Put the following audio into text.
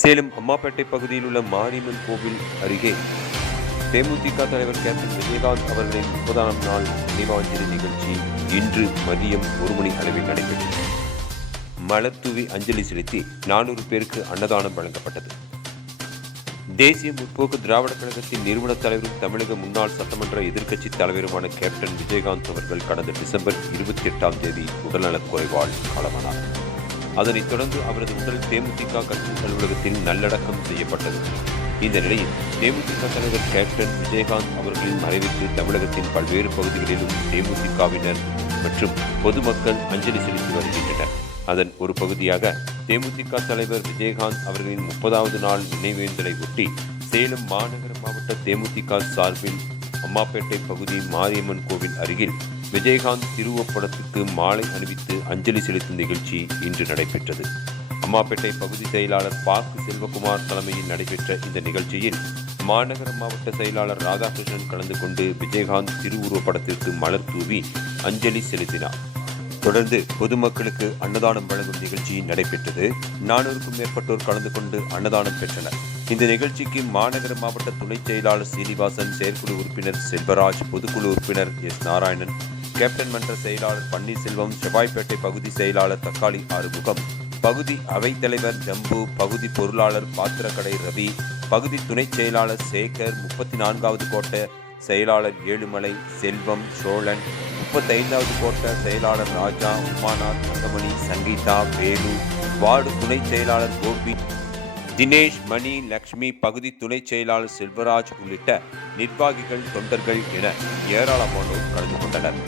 சேலம் அம்மாப்பேட்டை பகுதியில் உள்ள மாரியம்மன் கோவில் அருகே தேமுதிக தலைவர் கேப்டன் விஜயகாந்த் அவர்களின் 30ஆம் நாள் நினைவாஞ்சலி நிகழ்ச்சி இன்று மதியம் 1 மணி அளவில் நடைபெற்றது. மலர் தூவி அஞ்சலி செலுத்தி 400 பேருக்கு அன்னதானம் வழங்கப்பட்டது. தேசிய முற்போக்கு திராவிட கழகத்தின் நிறுவன தலைவரும் தமிழக முன்னாள் சட்டமன்ற எதிர்க்கட்சி தலைவருமான கேப்டன் விஜயகாந்த் அவர்கள் கடந்த டிசம்பர் 28ஆம் தேதி உடல்நலக் குறைவால் காலமானார். அதனைத் தொடர்ந்து அவரது உடல் தேமுதிக கட்சி அலுவலகத்தில் நல்லடக்கம் செய்யப்பட்டது. இந்த நிலையில் தேமுதிக தலைவர் கேப்டன் விஜயகாந்த் அவர்களின் மறைவுக்கு தமிழகத்தின் பல்வேறு பகுதிகளிலும் தேமுதிகவினர் மற்றும் பொதுமக்கள் அஞ்சலி செலுத்தி வருகின்றனர். அதன் ஒரு பகுதியாக தேமுதிக தலைவர் விஜயகாந்த் அவர்களின் 30வது நாள் நினைவேந்தலை ஒட்டி சேலம் மாநகர மாவட்ட தேமுதிக சார்பில் அம்மாப்பேட்டை பகுதி மாரியம்மன் கோவில் அருகில் விஜயகாந்த் திருவுருவப்படத்துக்கு மாலை அணிவித்து அஞ்சலி செலுத்தும் நிகழ்ச்சி இன்று நடைபெற்றது. அம்மாப்பேட்டை பகுதி செயலாளர் பாக்கு செல்வகுமார் தலைமையில் நடைபெற்ற இந்த நிகழ்ச்சியில் மாநகர மாவட்ட செயலாளர் ராதாகிருஷ்ணன் கலந்து கொண்டு விஜயகாந்த் திருவுருவப்படத்திற்கு மலர் தூவி அஞ்சலி செலுத்தினார். தொடர்ந்து பொதுமக்களுக்கு அன்னதானம் வழங்கும் நிகழ்ச்சி நடைபெற்றது. 400க்கும் மேற்பட்டோர் கலந்து கொண்டு அன்னதானம் பெற்றனர். இந்த நிகழ்ச்சிக்கு மாநகர மாவட்ட துணை செயலாளர் சீனிவாசன், செயற்குழு உறுப்பினர் செல்வராஜ், பொதுக்குழு உறுப்பினர் எஸ். நாராயணன், கேப்டன் மன்ற செயலாளர் பன்னீர்செல்வம், செவ்வாய்ப்பேட்டை பகுதி செயலாளர் தக்காளி ஆறுமுகம், பகுதி அவைத்தலைவர் ஜம்பு, பகுதி பொருளாளர் பாத்திரக்கடை ரவி, பகுதி துணை செயலாளர் சேகர், 34வது கோட்ட செயலாளர் ஏழுமலை, செல்வம், சோழன், 35வது கோட்ட செயலாளர் ராஜா, உமாநாத், தங்கமணி, சங்கீதா, வேலு, வார்டு துணை செயலாளர் கோபி, தினேஷ், மணி, லக்ஷ்மி, பகுதி துணை செயலாளர் செல்வராஜ் உள்ளிட்ட நிர்வாகிகள், தொண்டர்கள் என ஏராளமானோர் கலந்து கொண்டனர்.